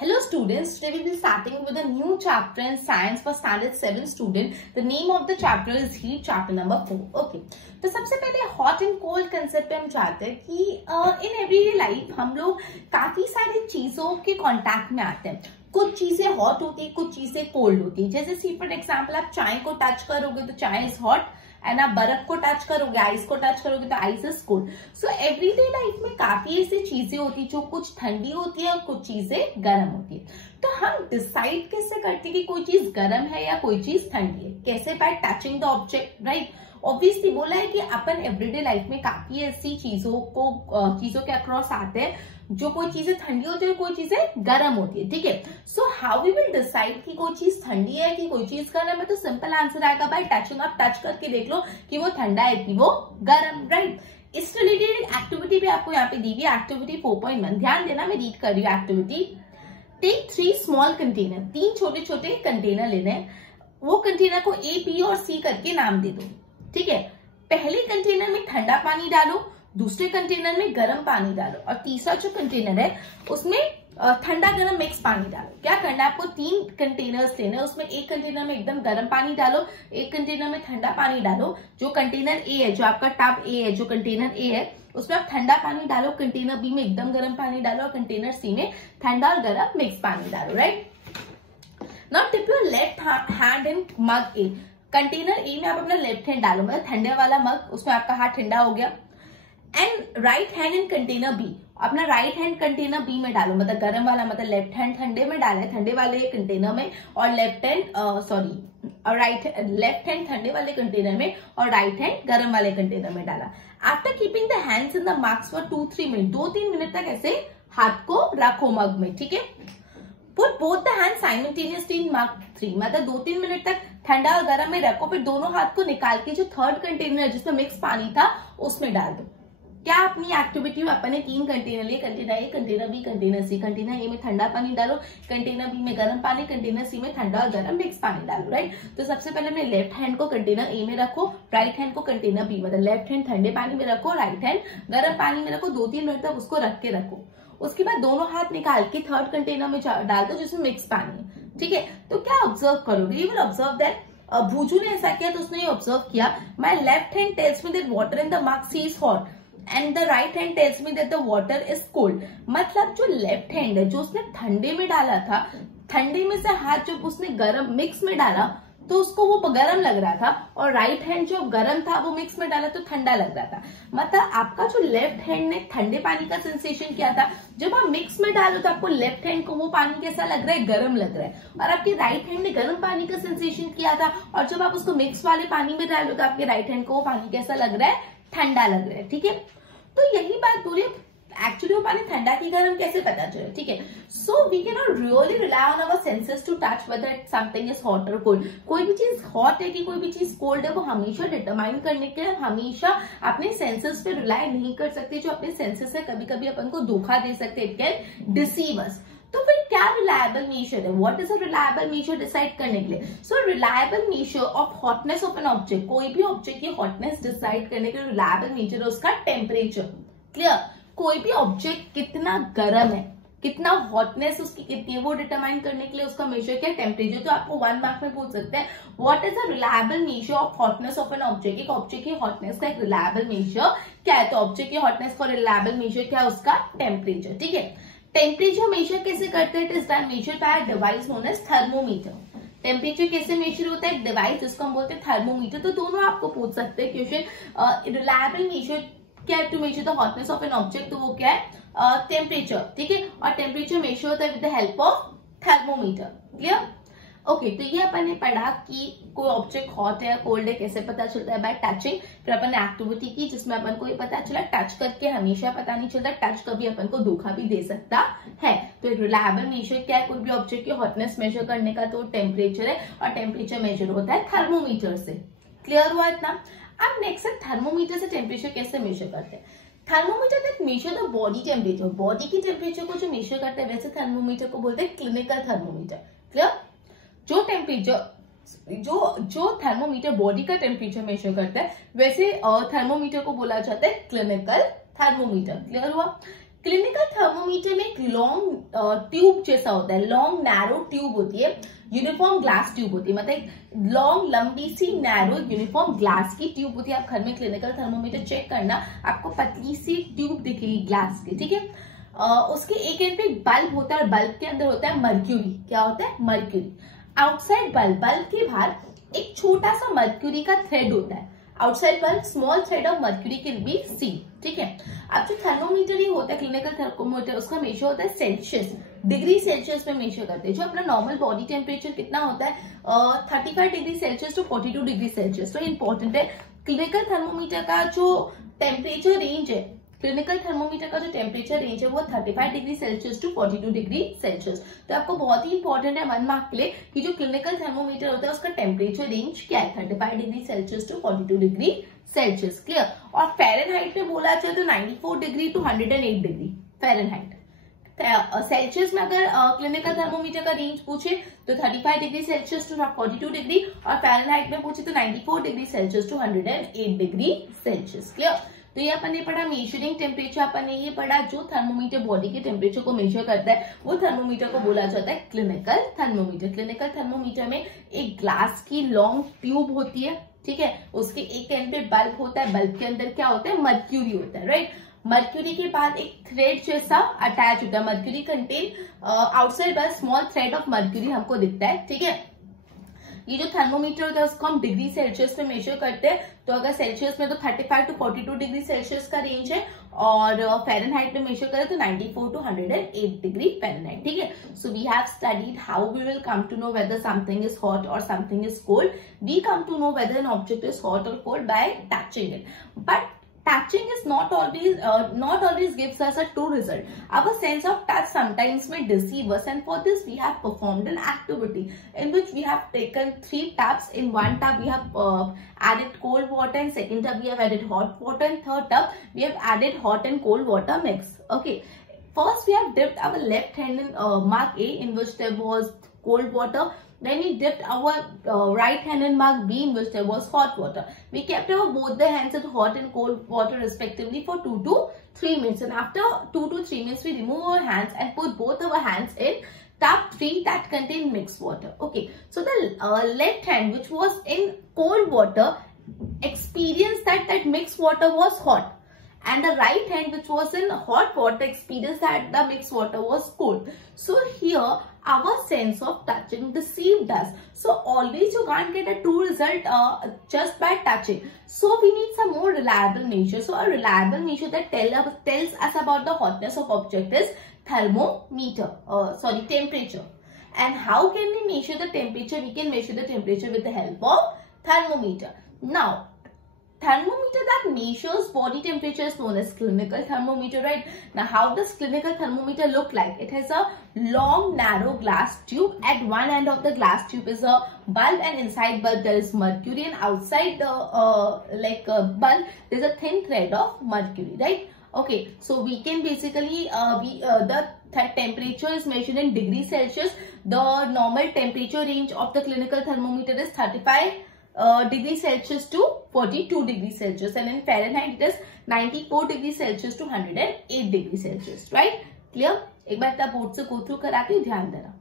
Hello students, today we will be starting with a new chapter in science for standard 7 student. The name of the chapter is heat, chapter number 4. Okay. तो सबसे पहले hot and cold concept पे हम चाहते हैं कि in everyday life हम लोग काफी सारी चीजों के कांटेक्ट में आते हैं. कुछ चीजें हॉट होती है, कुछ चीजें कोल्ड होती है. जैसे सी फॉर एग्जाम्पल आप चाय को टच करोगे तो चाय इज हॉट एंड आप बर्फ को टच करोगे, आइस को टच करोगे तो ice is cold. So everyday life में काफी ऐसी चीजें होती है जो कुछ ठंडी होती है और कुछ चीजें गर्म होती है. तो हम डिसाइड कैसे करते हैं कि कोई चीज गर्म है या कोई चीज ठंडी है? कैसे? Bye touching the object, right. Obviously बोला है कि अपन एवरीडे लाइफ में काफी ऐसी चीजों के अक्रॉस आते हैं जो कोई चीजें ठंडी होती है, कोई चीजें गर्म होती है. ठीक है. So how we will decide कि कोई चीज ठंडी है कि कोई चीज गर्म है? तो सिंपल आंसर आएगा बाय टचिंग. आप टच करके देख लो कि वो ठंडा है कि वो गर्म, राइट. इस रिलेटेड एक्टिविटी भी आपको यहाँ पे दी हुई है, एक्टिविटी 4.1. ध्यान देना, मैं रीड कर रही हूँ एक्टिविटी. Take 3 small container. 3 छोटे छोटे कंटेनर लेने हैं. वो कंटेनर को A, B और C करके नाम दे दो. ठीक है. पहले कंटेनर में ठंडा पानी डालो, दूसरे कंटेनर में गर्म पानी डालो और तीसरा जो कंटेनर है उसमें ठंडा गर्म मिक्स पानी डालो. क्या करना है आपको? 3 कंटेनर्स लेने हैं. उसमें एक कंटेनर में एकदम गर्म पानी डालो, एक कंटेनर में ठंडा पानी डालो. जो कंटेनर ए है, जो आपका टब ए है, जो कंटेनर ए है उसमें आप ठंडा पानी डालो, कंटेनर बी में एकदम गर्म पानी डालो और कंटेनर सी में ठंडा और गर्म मिक्स पानी डालो, right. Now tip your left hand in mug A. Container A में आप अपना लेफ्ट हैंड डालो, मतलब ठंडे वाला मग, उसमें आपका हाथ ठंडा हो गया. And right hand in container B. अपना राइट हैंड कंटेनर बी में डालो, मतलब गर्म वाला, मतलब लेफ्ट हैंड ठंडे में डाला है, ठंडे वाले कंटेनर में, और लेफ्ट हैंड ठंडे वाले कंटेनर में और राइट हैंड गर्म वाले कंटेनर में डाला. After keeping the hands in the mugs for 2-3 minute. 2-3 minute तक ऐसे हाथ को रखो मग में. ठीक है. Put both the hand simultaneously in mug 3. मतलब 2-3 मिनट तक ठंडा और गर्म में रखो, फिर दोनों हाथ को निकाल के जो थर्ड कंटेनर जिसमें मिक्स पानी था उसमें डाल दो. क्या अपनी एक्टिविटी में अपन ने 3 कंटेनर लिए, container A, container B, container C. Container A में ठंडा पानी डालो, कंटेनर बी में गर्म पानी, कंटेनर सी में ठंडा और गर्म मिक्स पानी डालो, राइट. तो सबसे पहले अपने लेफ्ट हैंड को कंटेनर ए में रखो, राइट हैंड को कंटेनर बी, मतलब लेफ्ट हैंड ठंडे पानी में रखो, राइट हैंड गर्म पानी में रखो. 2-3 मिनट तक उसको रख के रखो. उसके बाद दोनों हाथ निकाल के थर्ड कंटेनर में डाल दो जिसमें मिक्स पानी है. ठीक है. तो क्या ऑब्जर्व करोगे? यू विल ऑब्जर्व दैट भूजू ने ऐसा किया तो उसने ऑब्जर्व किया, my left hand tells me that water in the mug C is hot and the right hand tells me that the water is cold. मतलब जो लेफ्ट हैंड है जो उसने ठंडे में डाला था, ठंडे में से हाथ जब उसने गर्म मिक्स में डाला तो उसको वो गर्म लग रहा था, और राइट हैंड जो गर्म था वो मिक्स में डाला तो ठंडा लग रहा था. मतलब आपका जो लेफ्ट हैंड ने ठंडे पानी का सेंसेशन किया था, जब आप मिक्स में डालो तो आपको लेफ्ट हैंड को वो पानी कैसा लग रहा है? गर्म लग रहा है. और आपके राइट हैंड ने गर्म पानी का सेंसेशन किया था, और जब आप उसको मिक्स वाले पानी में डालो तो आपके राइट हैंड को वो पानी कैसा लग रहा है? ठंडा लग रहा है. ठीक है. तो यही बात पूरी एक्चुअली वो पानी ठंडा की गर्म कैसे पता चले? ठीक है. So we can not really rely on our senses to touch whether something is hot और कोल्ड. कोई भी चीज हॉट है कि कोई भी चीज कोल्ड है वो हमेशा डिटरमाइन करने के लिए हमेशा अपने सेंसेस पे रिलाई नहीं कर सकते. जो अपने सेंसेस है कभी कभी अपन को धोखा दे सकते, इट कैन डिसीव अस. तो फिर क्या रिलायबल मेजर है? What is a reliable measure decide करने के लिए? So reliable measure of hotness of an object. कोई भी ऑब्जेक्ट की हॉटनेस डिसाइड करने के लिए रिलायबल मेजर है उसका टेम्परेचर. क्लियर. कोई भी ऑब्जेक्ट कितना गर्म है, कितना हॉटनेस उसकी कितनी है, वो डिटरमाइन करने के लिए उसका मेजर क्या है? टेम्परेचर. तो आपको 1 मार्क में पूछ सकते हैं what is a reliable measure of hotness of an object. एक ऑब्जेक्ट की हॉटनेस का एक रिलायबल मेजर क्या है? तो ऑब्जेक्ट की हॉटनेस का रिलायबल मेजर क्या है? उसका टेम्परेचर. ठीक है. टेम्परेचर मेजर कैसे करते हैं? It is done measure by device known as thermometer. Temperature कैसे मेजर होता है? एक डिवाइस जिसको हम बोलते हैं थर्मोमीटर. तो दोनों आपको पूछ सकते हैं क्वेश्चन. रिलायबल मेजर क्या है to measure the hotness of an object? तो वो क्या है? टेम्परेचर. ठीक है. और टेम्परेचर मेजर होता है with the help of thermometer. Clear. Okay. तो ये अपन ने पढ़ा कि कोई ऑब्जेक्ट हॉट है या कोल्ड है कैसे पता चलता है? Bye touching. फिर अपन ने एक्टिविटी की जिसमें अपन को ये पता चला टच करके हमेशा पता नहीं चलता, टच कभी अपन को धोखा भी दे सकता है. तो रिलायबल मेजर क्या है कोई भी ऑब्जेक्ट की हॉटनेस मेजर करने का? तो टेम्परेचर है, और टेम्परेचर मेजर होता है थर्मोमीटर से. क्लियर हुआ इतना? अब नेक्स्ट है थर्मोमीटर से टेम्परेचर कैसे मेजर करते हैं. Thermometer that measure the body temperature. Body की टेम्परेचर को जो मेजर करते हैं वैसे थर्मोमीटर को बोलते हैं क्लिनिकल थर्मोमीटर. क्लियर. जो टेम्परेचर जो थर्मोमीटर बॉडी का टेम्परेचर मेजर करता है वैसे थर्मोमीटर को बोला जाता है क्लिनिकल थर्मोमीटर. क्लियर हुआ. क्लिनिकल थर्मोमीटर में एक लॉन्ग ट्यूब जैसा होता है, लॉन्ग नैरो ट्यूब होती है, यूनिफॉर्म ग्लास ट्यूब होती है, मतलब एक लॉन्ग लंबी सी नैरो यूनिफॉर्म ग्लास की ट्यूब होती है। आप घर में क्लिनिकल थर्मोमीटर चेक करना, आपको पतली सी ट्यूब दिखेगी ग्लास की, ठीक है। उसके एक एंड पे एक बल्ब होता है और बल्ब के अंदर होता है मर्क्यूरी। क्या होता है? मर्क्यूरी। आउटसाइड बल्ब के बाहर एक छोटा सा मर्क्यूरी का थ्रेड होता है। Outside bulb small thread of mercury can be seen, ठीक है। अब जो थर्मोमीटर ही होता है क्लिनिकल थर्मोमीटर, उसका मेजर होता है सेल्सियस, डिग्री सेल्सियस में मेजर करते हैं। जो अपना नॉर्मल बॉडी टेम्परेचर कितना होता है 35 degree Celsius to 42 degree Celsius. तो इंपॉर्टेंट है क्लिनिकल थर्मोमीटर का जो टेम्परेचर रेंज है, क्लिनिकल थर्मोमीटर का जो टेम्परेचर रेंज है वो 35 degree Celsius to 42 degree Celsius. तो आपको बहुत ही इंपॉर्टेंट है 1 मार्क के लिए कि जो क्लिनिकल थर्मोमीटर होता है उसका टेम्परेचर रेंज क्या है, 35 degree Celsius to 42 degree Celsius. Clear? और फ़ारेनहाइट में बोला जाए तो 94 degree to 108 degree Fahrenheit. Celsius में अगर क्लिनिकल थर्मोमीटर का रेंज पूछे तो 35 डिग्री सेल्सियस टू 42 डिग्री, और फ़ारेनहाइट में पूछे तो 94 degree Celsius to 108 degree Celsius. Clear? तो ये अपन ने पढ़ा मेजरिंग टेम्परेचर, अपन ने ये पढ़ा जो थर्मोमीटर बॉडी के टेम्परेचर को मेजर करता है वो थर्मोमीटर को बोला जाता है क्लिनिकल थर्मोमीटर। क्लिनिकल थर्मोमीटर में एक ग्लास की लॉन्ग ट्यूब होती है, ठीक है। उसके एक एंड पे बल्ब होता है, बल्ब के अंदर क्या होता है? मर्क्यूरी होता है, राइट। मर्क्यूरी के बाद एक थ्रेड जैसा अटैच होता है। Mercury contain outside by small thread of mercury हमको दिखता है, ठीक है। ये जो थर्मोमीटर होता है उसको हम डिग्री सेल्सियस पे मेजर करते हैं। तो अगर सेल्सियस में तो 35 टू 42 डिग्री सेल्सियस का रेंज है, और फ़ारेनहाइट में मेजर करें तो 94 टू 108 डिग्री फ़ारेनहाइट, ठीक है। So we have studied how we will come to know whether something is hot और something is cold. We come to know whether an object is hot और cold by touching it, but touching is not always gives us a true result. Our sense of touch sometimes may deceive us, and for this we have performed an activity in which we have taken 3 taps. In one tub we have added cold water, and second tub we have added hot water, and third tub we have added hot and cold water mix. Okay, first we have dipped our left hand in mark A, in which there was cold water. Then we dipped our right hand in mark B, in which there was hot water. We kept our both the hands in hot and cold water respectively for 2 to 3 minutes. And after 2 to 3 minutes, we remove our hands and put both our hands in tub 3 that contain mixed water. Okay, so the left hand, which was in cold water, experienced that mixed water was hot. And the right hand, which was in hot water, experienced that the mixed water was cold. So here our sense of touching deceived us. So always you can't get a true result just by touching. So we need some more reliable measure. So a reliable measure that tells us about the hotness of object is thermometer. Temperature. And how can we measure the temperature? We can measure the temperature with the help of thermometer. Now, thermometer that measures body temperature is known as clinical thermometer, right? Now, how does clinical thermometer look like? It has a long, narrow glass tube. At one end of the glass tube is a bulb, and inside bulb there is mercury, and outside the bulb there is a thin thread of mercury, right? Okay, so we can basically the temperature is measured in degree Celsius. The normal temperature range of the clinical thermometer is 35 degree Celsius to 42 degree Celsius, and in Fahrenheit it is 94 degree Celsius to 108 degree Celsius, right? Clear? एक बार तब board से go through कराती हूँ, ध्यान देना.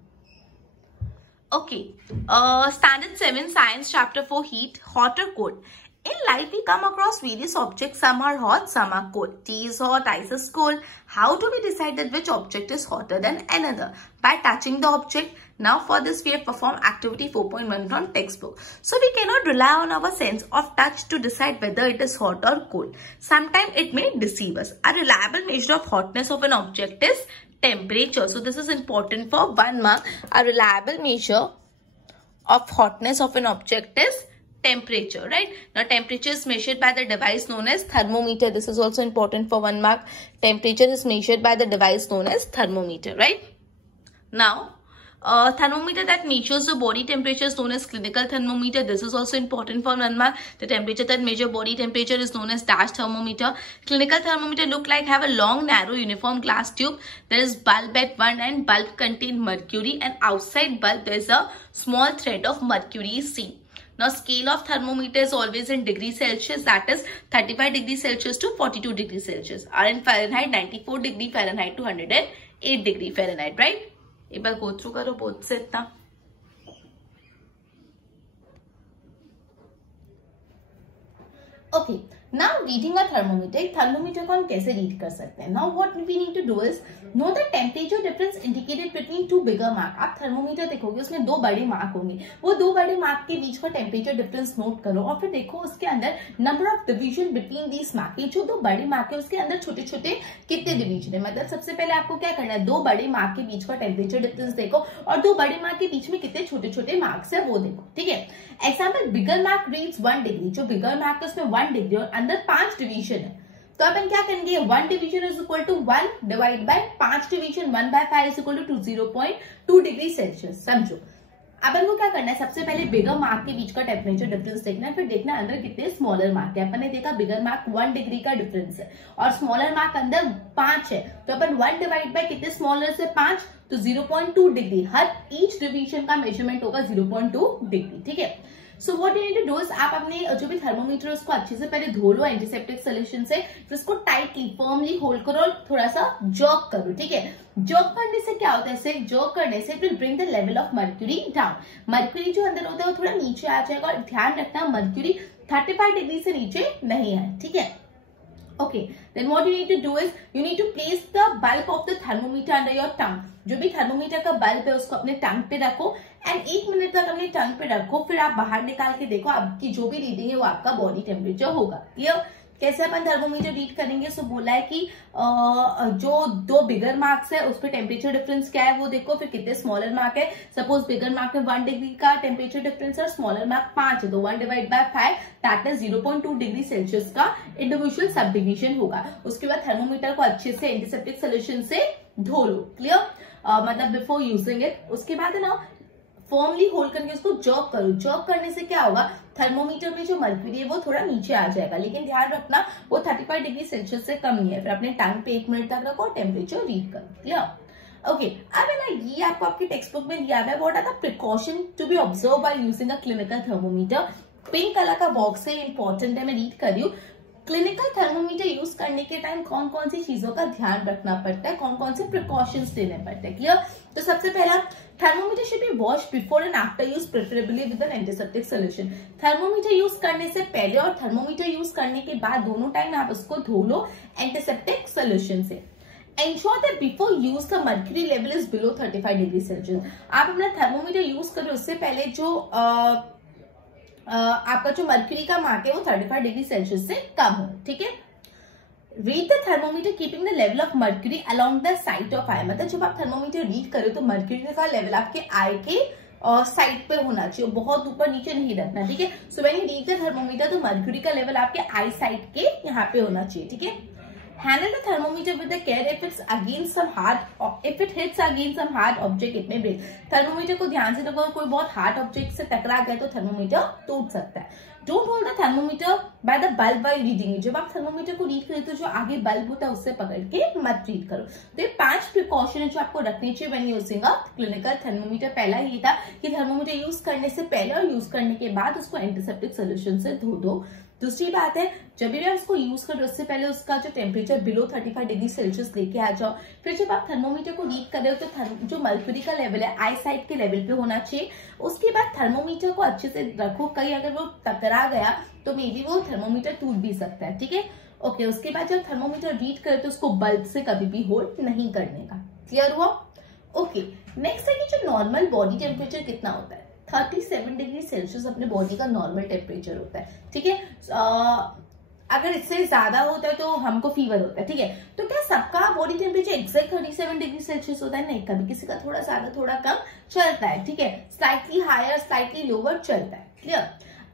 Okay, standard 7 science chapter 4 heat, hot or cold. In life, we come across various objects. Some are hot, some are cold. Tea is hot, ice is cold. How do we decide that which object is hotter than another? By touching the object. Now, for this, we have performed activity 4.1 from textbook. So, we cannot rely on our sense of touch to decide whether it is hot or cold. Sometimes it may deceive us. A reliable measure of hotness of an object is temperature. So, this is important for 1 mark. A reliable measure of hotness of an object is temperature, right? Now, temperature is measured by the device known as thermometer. This is also important for 1 mark. Temperature is measured by the device known as thermometer, right? Now, thermometer that measures the body temperature is known as clinical thermometer. This is also important for 1 mark. The temperature that measures body temperature is known as dash thermometer. Clinical thermometer look like have a long, narrow, uniform glass tube. There is bulb at one end. Bulb contain mercury, and outside bulb there is a small thread of mercury is seen. Now scale of thermometer is always in degree Celsius, that is 35 degree Celsius to 42 degree Celsius, or in Fahrenheit 94 degree Fahrenheit to 108 degree Fahrenheit, right? एक बार go through करो both से इतना. Okay, now reading a thermometer. Thermometer को हम कैसे read कर सकते हैं? Now what we need to do is know the temperature difference indicated between two bigger mark. आप थर्मोमीटर देखोगे उसमें दो बड़े मार्क होंगे, वो दो बड़े मार्क के बीच का टेम्परेचर डिफरेंस नोट करो और फिर देखो उसके अंदर number of division between these mark. ये जो दो बड़े मार्क है उसके अंदर छोटे छोटे कितने डिवीजन है. मतलब सबसे पहले आपको क्या करना है, दो बड़े मार्क के बीच का टेम्परेचर डिफरेंस देखो और दो बड़े मार्क के बीच में कितने छोटे छोटे मार्क्स है वो देखो. ठीक है. एग्जाम्पल, बिगर मार्क रीड्स 1 डिग्री. जो बिगर मार्क है उसमें 1 डिग्री और अंदर 5 डिवीजन है, तो अपन क्या करेंगे, 1 division is equal to 1 divide by 5 division 1 by 5 is equal to 0.2 degree Celsius. समझो. अपन को क्या करना है, सबसे पहले बिगर मार्क के बीच का टेम्परेचर डिफरेंस देखना है, फिर देखना है अंदर कितने स्मॉलर मार्क है. अपन ने देखा बिगर मार्क 1 डिग्री का डिफरेंस है और स्मॉलर मार्क अंदर 5 है, तो अपन 1 डिवाइड बाय कितने स्मॉलर से 5, तो 0.2 डिग्री. हर ईच डिवीजन का मेजरमेंट होगा 0.2 डिग्री. ठीक है. So what you need to do is, आप अपने जो भी थर्मोमीटर है उसको अच्छे से पहले धो लो एंटीसेप्टिक सोल्यूशन से, फिर उसको टाइटली फर्मली होल्ड करो और थोड़ा सा जर्क करो. ठीक है. जर्क करने से क्या होता है, इसे जर्क करने से it will bring the level of mercury down. Mercury जो अंदर होता है वो थोड़ा नीचे आ जाएगा और ध्यान रखना मर्क्यूरी 35 डिग्री से नीचे नहीं है. ठीक है. Okay, then what you need to do is you need to place the bulb of the thermometer under your tongue. जो भी थर्मोमीटर का बल्ब है उसको अपने टंग पे रखो एंड 1 मिनट तक अपने टंग पे रखो, फिर आप बाहर निकाल के देखो आपकी जो भी रीडिंग है वो आपका बॉडी टेम्परेचर होगा. क्लियर. कैसे अपन थर्मोमीटर रीड करेंगे, सो बोला है कि जो दो बिगर मार्क्स है उस पर टेम्परेचर डिफरेंस क्या है वो देखो, फिर कितने स्मॉलर मार्क है. सपोज बिगर मार्क में 1 डिग्री का टेम्परेचर डिफरेंस है और स्मॉलर मार्क 5 है, तो 1 divide by 5 that is 0.2 degree Celsius का इंडिविजुअल सब डिविजन होगा. उसके बाद थर्मोमीटर को अच्छे से एंटीसेप्टिक सोल्यूशन से धो लो. क्लियर. मतलब बिफोर यूजिंग इट. उसके बाद है ना फर्मली होल्ड करके उसको जर्क करो. जर्क करने से क्या होगा, थर्मोमीटर में जो मर्क्यूरी है वो थोड़ा नीचे आ जाएगा, लेकिन ध्यान रखना वो 35 डिग्री सेल्सियस से कम नहीं है. फिर अपने टंग पे 1 मिनट तक रखो और टेम्परेचर रीड करो. क्लियर. ओके. अब है ना ये आपको आपकी टेक्स्ट बुक में दिया हुआ है, what are the precaution to be observe by using a clinical thermometer. Pink colour का बॉक्स है, इंपॉर्टेंट है, मैं रीड कर रही हूँ. क्लिनिकल थर्मोमीटर यूज करने के टाइम कौन कौन सी चीजों का ध्यान रखना पड़ता है, कौन कौन से प्रिकॉशंस लेने पड़ते हैं. क्लियर. तो सबसे पहला, thermometer should be wash before and after use, preferably with N antiseptic solution. Thermometer use करने से पहले और थर्मोमीटर यूज करने के बाद दोनों टाइम आप उसको धो लो एंटीसेप्टिक सोल्यूशन से. Ensure that before use the mercury level is below 35 degree Celsius. आप अपना थर्मोमीटर यूज करो उससे पहले जो आपका जो मर्क्यूरी का मार्क है वो 35 डिग्री सेल्सियस से कम हो. ठीक है. Read the thermometer keeping the level of mercury along the side of eye. मतलब जब आप थर्मोमीटर रीड करो तो मर्क्यूरी का लेवल आपके आई के साइड पे होना चाहिए, बहुत ऊपर नीचे नहीं रखना. ठीक है. So when you read the thermometer तो मर्क्यूरी का लेवल आपके आई साइड के यहाँ पे होना चाहिए. ठीक है. Handle the thermometer with the care if it hits against some hard object it may break. Thermometer को ध्यान से रखो, कोई बहुत हार्ड ऑब्जेक्ट से टकरा गया तो थर्मोमीटर टूट सकता है. Don't hold the thermometer by the bulb while reading it. जब आप थर्मोमीटर को रीड करें तो जो आगे बल्ब होता है उससे पकड़ के मत रीड करो. तो ये 5 प्रिकॉशन है जो आपको रखनी चाहिए when using a clinical thermometer. पहला ये था कि थर्मोमीटर यूज करने से पहले और यूज करने के बाद उसको एंटीसेप्टिक सोल्यूशन से धो दो. दूसरी बात है, जब भी आप उसको यूज करो उससे पहले उसका जो टेम्परेचर बिलो 35 डिग्री सेल्सियस लेके आ जाओ. फिर जब आप थर्मोमीटर को रीड कर रहे हो तो जो मर्क्यूरी का लेवल है आई साइड के लेवल पे होना चाहिए. उसके बाद थर्मोमीटर को अच्छे से रखो, कहीं अगर वो टकरा गया तो मे बी वो थर्मोमीटर टूट भी सकता है. ठीक है. ओके. उसके बाद जब थर्मोमीटर रीड करे तो उसको बल्ब से कभी भी होल्ड नहीं करने का. क्लियर हुआ. ओके. नेक्स्ट है कि जो नॉर्मल बॉडी टेम्परेचर कितना होता है. 37 डिग्री सेल्सियस अपने बॉडी का नॉर्मल टेम्परेचर होता है. ठीक है. अगर इससे ज्यादा होता है तो हमको फीवर होता है. ठीक है. तो क्या सबका body temperature exact 37 degree Celsius होता है? नहीं, कभी किसी का थोड़ा ज्यादा थोड़ा कम चलता है. ठीक है. स्लाइटली हायर स्लाइटली लोअर चलता है. क्लियर.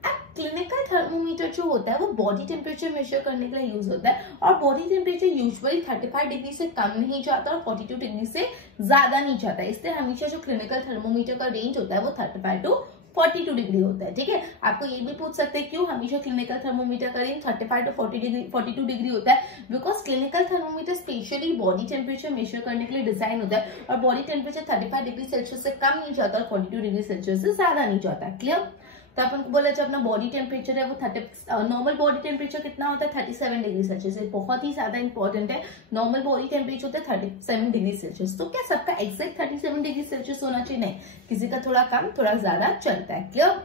अब क्लिनिकल थर्मोमीटर जो होता है वो बॉडी टेम्परेचर मेजर करने के लिए यूज होता है और बॉडी टेम्परेचर यूजुअली 35 डिग्री से कम नहीं जाता और 42 डिग्री से ज्यादा नहीं जाता है. इसलिए हमेशा जो क्लिनिकल थर्मोमीटर का रेंज होता है वो 35 टू 42 डिग्री होता है. ठीक है. आपको ये भी पूछ सकते हैं क्यों हमेशा क्लिनिकल थर्मोमीटर का रेंज 35 टू 42 डिग्री होता है. Because clinical thermometer specially body temperature measure करने के लिए डिजाइन होता है और बॉडी टेम्परेचर 35 डिग्री सेल्सियस से कम नहीं जाता और 42 डिग्री सेल्सियस से ज्यादा नहीं जाता. क्लियर. तो अपन को बोला जो अपना बॉडी टेम्परेचर है वो 30, नॉर्मल बॉडी टेम्परेचर कितना होता है 37 डिग्री सेल्सियस, बहुत ही ज्यादा इंपॉर्टेंट है। नॉर्मल बॉडी टेम्परेचर होता है 37 डिग्री सेल्सियस। तो क्या सबका एग्जैक्ट 37 डिग्री सेल्सियस होना चाहिए? नहीं, किसी का थोड़ा कम थोड़ा ज्यादा चलता है। क्लियर?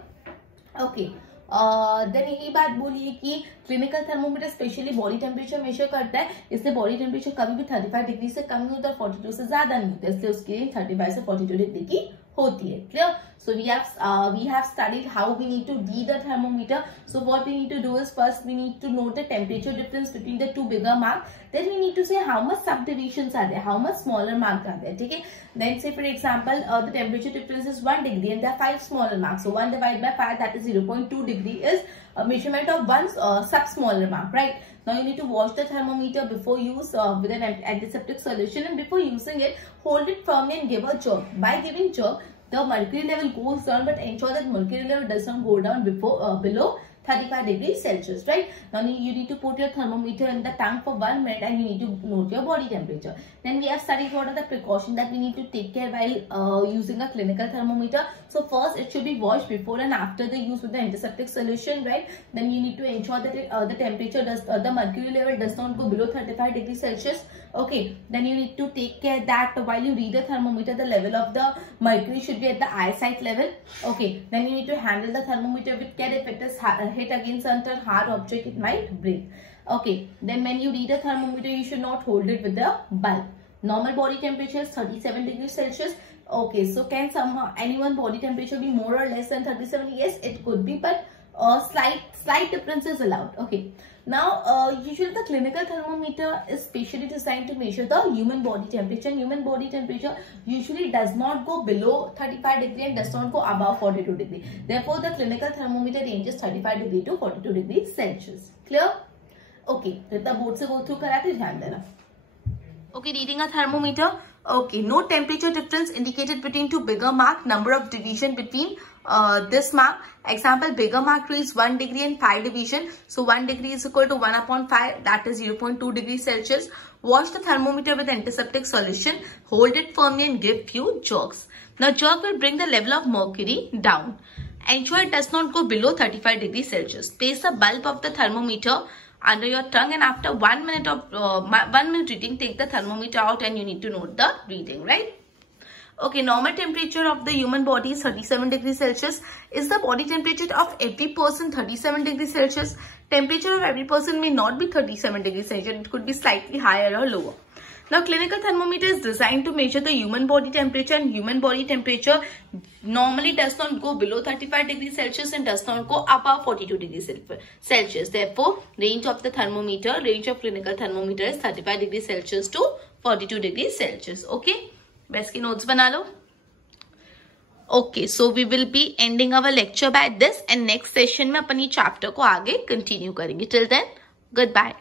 ओके, देन यही बात बोलिए कि clinical thermometer specially body temperature measure करता है, इसलिए बॉडी टेम्परेचर कभी भी 35 डिग्री से कम नहीं होता, 42 से ज्यादा नहीं होता, इसलिए उसकी रेंज 35 से 42 डिग्री की होती है। Clear? So we have studied how we need to read a thermometer. So what we need to do is first we need to note the temperature difference between the two bigger marks. Then we need to say how much subdivisions are there, how much smaller marks are there. Okay? Then say for example the temperature difference is 1 degree and there are 5 smaller marks. So 1 divided by 5, that is 0.2 degree, is a measurement of one sub smaller mark, right? Now you need to wash the thermometer before use with an antiseptic solution, and before using it, hold it firmly and give a jerk. By giving jerk, the mercury level goes down, but ensure that mercury level does not go down below 35 degrees Celsius, right? Now you need to put your thermometer in the tank for 1 minute and you need to note your body temperature. Then we have studied what are the precautions that we need to take care while using a clinical thermometer. So first it should be washed before and after the use with the antiseptic solution, right? Then you need to ensure that the temperature the mercury level does not go below 35 degrees Celsius. Okay, then you need to take care that while you read the thermometer, the level of the mercury should be at the eyesight level. Okay, then you need to handle the thermometer with care. If it is hit against a hard object, it might break. Okay, then when you read a thermometer, you should not hold it with the bulb. Normal body temperature is 37 degrees Celsius. Okay, so can anyone body temperature be more or less than 37? Yes, it could be, but slight difference is allowed. Okay. Now, usually the clinical thermometer is specially designed to measure the human body temperature. And human body temperature usually does not go below 35 degree and does not go above 42 degree. Therefore, the clinical thermometer ranges 35 degree to 42 degrees Celsius. Clear? Okay. तो इतना board से go through करा तो ध्यान देना. Okay, reading a thermometer. Okay, no temperature difference indicated between two bigger mark. Number of division between this mark. Example, bigger mark reads 1 degree and 5 division. So 1 degree is equal to 1 upon 5, that is 0.2 degrees Celsius. Wash the thermometer with antiseptic solution. Hold it firmly and give few jerks. Now jerk will bring the level of mercury down. Ensure it does not go below 35 degrees Celsius. Place the bulb of the thermometer under your tongue, and after 1 minute of 1 minute reading, take the thermometer out and you need to note the reading, right? Okay, normal temperature of the human body is 37 degrees Celsius. Is the body temperature of every person 37 degrees Celsius? Temperature of every person may not be 37 degrees Celsius. It could be slightly higher or lower. Now, clinical thermometer is designed to measure the human body temperature, and human body temperature normally does not go below 35 degrees Celsius and does not go above 42 degrees Celsius. Therefore, range of clinical thermometer is 35 degrees Celsius to 42 degrees Celsius. Okay? Best की notes बना लो. Okay, so we will be ending our lecture by this, and next session में अपन ये chapter को आगे continue करेंगे. Till then, good bye.